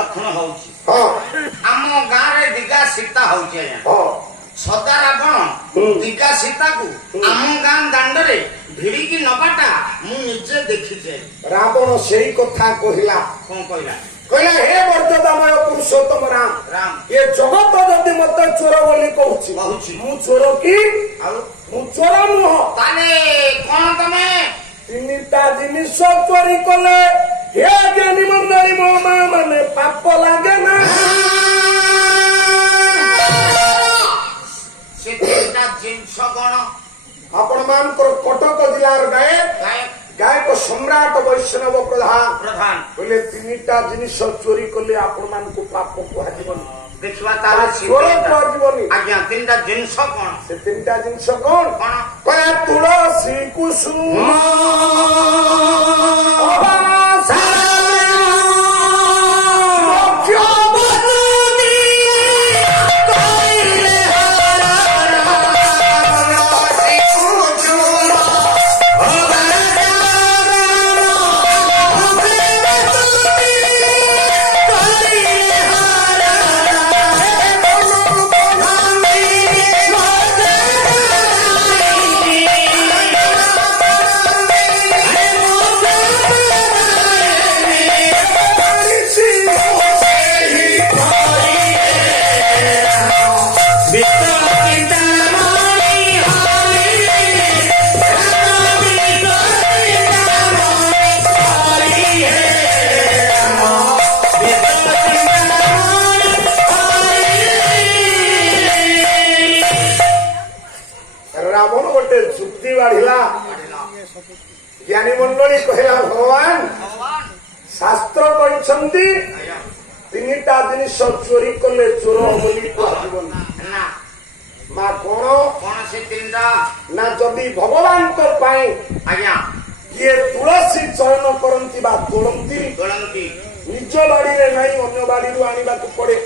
ଲକ୍ଷଣ ହଉଛି ଆମ ଗାଁରେ ଦିଗା ସୀତା ହଉଛି ଆଜ୍ଞା ସଦା ରାବଣ ଦିଗା ସୀତାକୁ ଆମ ଗାଁ ଦାଣ୍ଡରେ ଭିଡିକି ନବାଟା ମୁଁ ନିଜେ ଦେଖିଛି। ରାବଣ ସେଇ କଥା କହିଲା। କଣ କହିଲା? କହିଲା ହେ ମର୍ଯ୍ୟାଦାମୟ ପୁରୁଷୋତ୍ତମ ରାମ ରାମ ଏ ଜଗତ ଯଦି ମତେ ଚୋର ବୋଲି କହୁଛି ମୁଁ ଚୋର କି? ଆଉ ମୁଁ ଚୋର ନୁହଁ। ତାହେଲେ କଣ ତମେ? ତିନିଟା ଜିନିଷ ଚୋରି କଲେ ହେ ଜ୍ଞାନୀ ମଣ୍ଡଳୀ ମୋ ମା ମାନେ ପାପ ଲାଗେ ନା? ସେ ତିନିଟା ଜିନିଷ କଣ? ଆପଣ ମାନଙ୍କର କଟକ ଜିଲ୍ଲାର ଗାୟକ ସମ୍ରାଟ ବୈଷ୍ଣବ ପ୍ରଧାନ କହିଲେ ତିନିଟା ଜିନିଷ ଚୋରି କଲେ ଆପଣ ମାନଙ୍କୁ ପାପ କୁହାଯିବନି। ଦେଖିବା ତାର ଚୋର କୁହାଯିବନି। ଆଜ୍ଞା ତିନିଟା ଜିନିଷ କଣ? ସେ ତିନିଟା ଜିନିଷ କଣ? କହିଲେ ତୁଳସୀ କୁସୁମ ଜ୍ଞାନୀ ମଣ୍ଡଳୀ କହିଲା ଭଗବାନ ଶାସ୍ତ୍ର କହିଛନ୍ତି ତିନିଟା ଜିନିଷ ଚୋରି କଲେ ଚୋର ବୋଲି କୁହାଯିବନି। ମା କଣ ସେ ତିନିଟା? ନା ଯଦି ଭଗବାନଙ୍କ ପାଇଁ ଆଜ୍ଞା କିଏ ତୁଳସୀ ଚୟନ କରନ୍ତି ବା ତୋଳନ୍ତି ନିଜ ବାଡିରେ ନାହିଁ ଅନ୍ୟ ବାଡିରୁ ଆଣିବାକୁ ପଡେ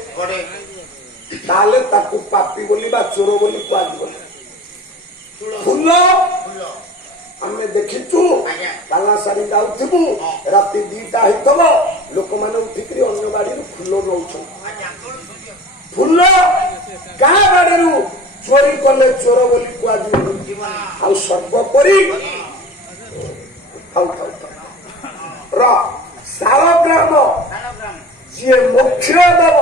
ତାହେଲେ ତାକୁ ପାପି ବୋଲି ବା ଚୋର ବୋଲି କୁହାଯିବନି। ଫୁଲ ଆମେ ଦେଖିଛୁ କାଲା ସାରି ଯାଉଥିବୁ ରାତି 2ଟା ହେଇଥିବ ଲୋକମାନେ ଉଠିକିରି ଅନ୍ୟ ବାଡିରୁ ଫୁଲ ନଉଛନ୍ତି। ଫୁଲ ଗାଁ ବାଡିରୁ ଚୋରି କଲେ ଚୋର ବୋଲି କୁହାଯିବ। ଆଉ ସର୍ବୋପରି ଶାଳ ଗ୍ରାମ ଯିଏ ମୋକ୍ଷ ଦବ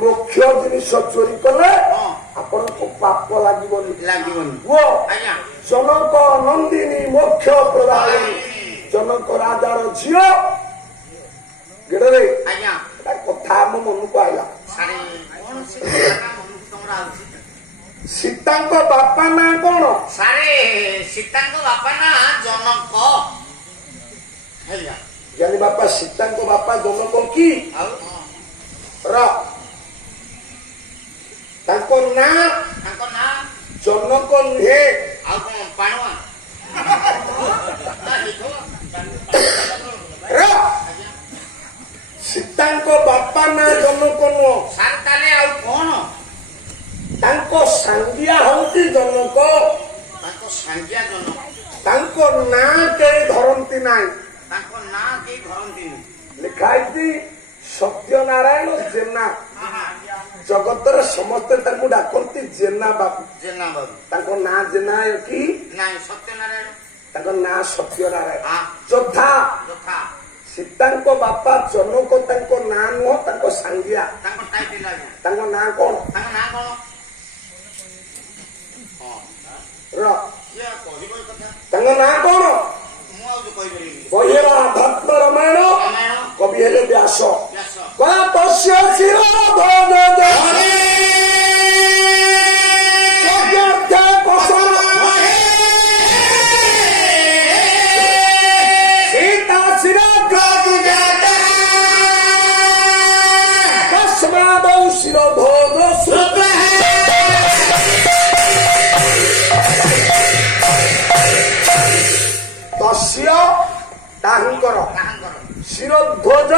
ମୋକ୍ଷ ଜିନିଷ ଚୋରି କଲେ ଆପଣଙ୍କୁ ପାପ ଲାଗିବନି। ଜନକ ନନ୍ଦିନୀ ମୋକ୍ଷ ପ୍ରଦାନ ଜନକ ରାଜାର ଝିଅ ଗେଡରେ କଥା ଆମ ମନକୁ ଆଇଲା। ସୀତାଙ୍କ ବାପା ନା କଣ? ସୀତାଙ୍କ ବାପା ନା ଜନକ। ଜ୍ଞାନୀ ବାପା ସୀତାଙ୍କ ବାପା ଜନକ କି? ତାଙ୍କ ନାଁ ଜନକ ନୁହେଁ। ଆଉ କଣ ପାଣୁଆ? ସୀତାଙ୍କ ବାପା ନା ଜନକ ନୁହଁ। ତାହେଲେ ଆଉ କଣ? ତାଙ୍କ ସାଙ୍ଗିଆ ହଉଛି ଜନକ। ତାଙ୍କ ସାଙ୍ଗିଆ ଜନକ। ତାଙ୍କ ନାଁ କେହି ଧରନ୍ତି ନାହିଁ। ତାଙ୍କ ନାଁ କେହି ଧରନ୍ତିନି। ଲେଖା ହେଇଛି ସତ୍ୟନାରାୟଣ ଜେନା। ଜଗତରେ ସମସ୍ତେ ତାଙ୍କୁ ଡାକନ୍ତି ଜେନା ବାବୁ। ତାଙ୍କ ନାଁ ଜେନା କି ସତ୍ୟନାରାୟଣ? ତାଙ୍କ ନାଁ ସତ୍ୟନାରାୟଣ। ଯୋଦ୍ଧା ସୀତାଙ୍କ ବାପା ଜନକ ତାଙ୍କ ନାଁ ନୁହଁ ତାଙ୍କ ସାଙ୍ଗିଆ। ତାଙ୍କ ନାଁ କଣ? ତାଙ୍କ ନାଁ କଣ? ବହିର ଆଧ୍ୟାତ୍ମ ରାମାୟଣ କବି ହେଲେ ବ୍ୟାସ। କଳା ତସ୍ୟ ଶିର ସୀତା ଶିର କସ୍ମାଦୌ ଶିର ଭୋଗ ତସ୍ୟ ତାଙ୍କର ଶିରଧ୍ୱଜ।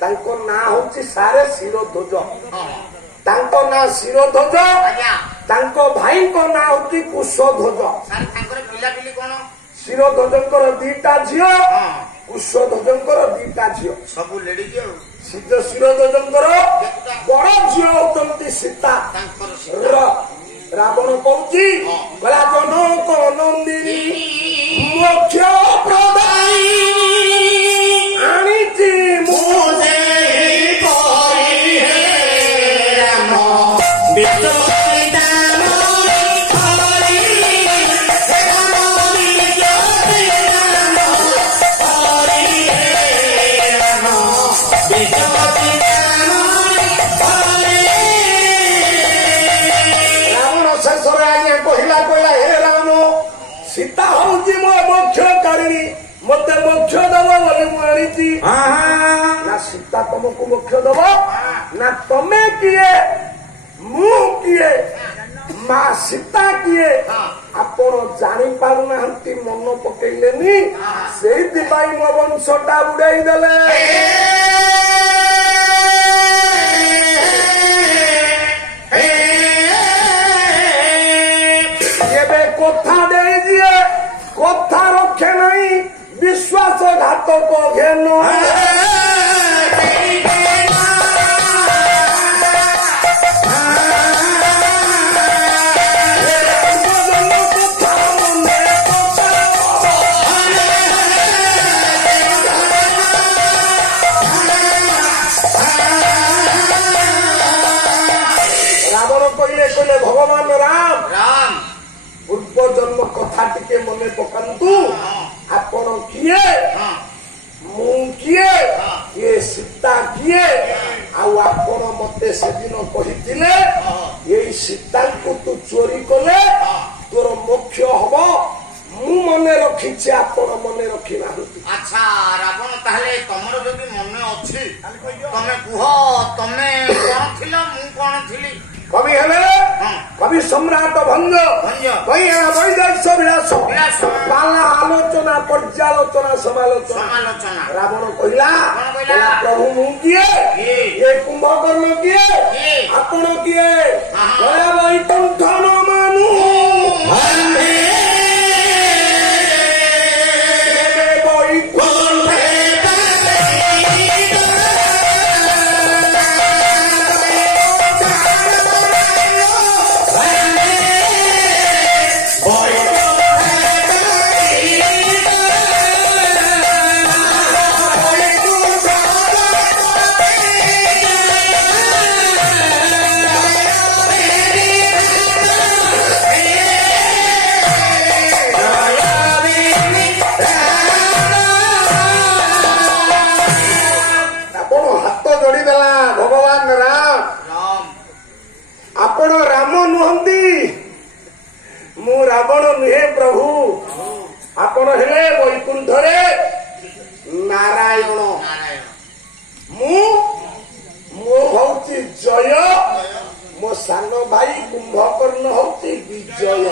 ତାଙ୍କ ନାଁ ହଉଛି ସାରେ ଶିରଧ୍ୱଜ। ତାଙ୍କ ନାଁ ଶିରଧ୍ୱଜ। ତାଙ୍କ ଭାଇଙ୍କ ନାଁ ହଉଛି କୁଶଧ୍ୱଜ। ପିଲାପିଲି କଣ? ଶିରଧ୍ୱଜଙ୍କର 2ଟା ଝିଅ କୁଶଧ୍ୱଜଙ୍କର 2ଟା ଝିଅ ସବୁ ଲେଡିକି ଆଉ ଶିରଧ୍ୱଜଙ୍କର ବଡ ଝିଅ ହଉଛନ୍ତି ସୀତା। ତାଙ୍କର ସୀତା। ରାବଣ କହୁଛି ଗଲା ଜନକ ନନ୍ଦିନୀ ମୋକ୍ଷ ପ୍ରଦାୟୀ ଆଣିଛି ମୁଁ ସୀତା ହଉଛି ମୋ ମୋକ୍ଷ କାରିଣୀ ମତେ ମୋକ୍ଷ ଦବ ବୋଲି ମୁଁ ଆଣିଛି। ନା ସୀତା ତମକୁ ମୋକ୍ଷ ଦବ ନା ତମେ କିଏ ମୁଁ କିଏ ମା ସୀତା କିଏ ଆପଣ ଜାଣିପାରୁନାହାନ୍ତି ମନ ପକେଇଲେନି ସେଇଥିପାଇଁ ମୋ ବଂଶଟା ବୁଡେଇ ଦେଲେ। କଥା ଦେଇଦିଏ କଥା ରଖେ ନାହିଁ ବିଶ୍ୱାସଘାତକ ଘେନ ରାବଣ କହିଲେ ଭଗବାନ ରାମ ପୂର୍ବ ଜନ୍ମ କଥା ଟିକେ ମନେ ପକାନ୍ତୁ। ଆପଣ କିଏ ମୁଁ କିଏ କିଏ ସୀତା କିଏ ଆଉ ଆପଣ ମତେ ସେଦିନ କହିଥିଲେ ଏଇ ସୀତାଙ୍କୁ ତୁ ଚୋରି କଲେ ତୋର ମୋକ୍ଷ ହବ। ମୁଁ ମନେ ରଖିଛି ଆପଣ ମନେ ରଖିନାହାନ୍ତି। ଆଚ୍ଛା ରାବଣ ତାହେଲେ ତମର ଯଦି ମନେ ଅଛି ତମେ କୁହ ତମେ କଣ ଥିଲ ମୁଁ କଣ ଥିଲି? କବି ହେଲେ କବି ସମ୍ରାଟ ଭଞ୍ଜ ବୈଦେଶ ବିଳାସ ପାଲା ଆଲୋଚନା ପର୍ଯ୍ୟାଲୋଚନା ସମାଲୋଚନା। ରାବଣ କହିଲା ପ୍ରଭୁ ମୁଁ କିଏ ଏ କୁମ୍ଭକର୍ଣ୍ଣ କିଏ ଆପଣ କିଏ ବୈକୁଣ୍ଠ ନ ମାନୁ ଆପଣ ରାମ ନୁହନ୍ତି ମୁଁ ରାବଣ ନୁହେଁ ପ୍ରଭୁ ଆପଣ ହେଲେ ବୈକୁଣ୍ଠରେ ନାରାୟଣ। ମୁଁ ହଉଛି ଜୟ ମୋ ସାନ ଭାଇ କୁମ୍ଭକର୍ଣ୍ଣ ହଉଛି ବିଜୟ।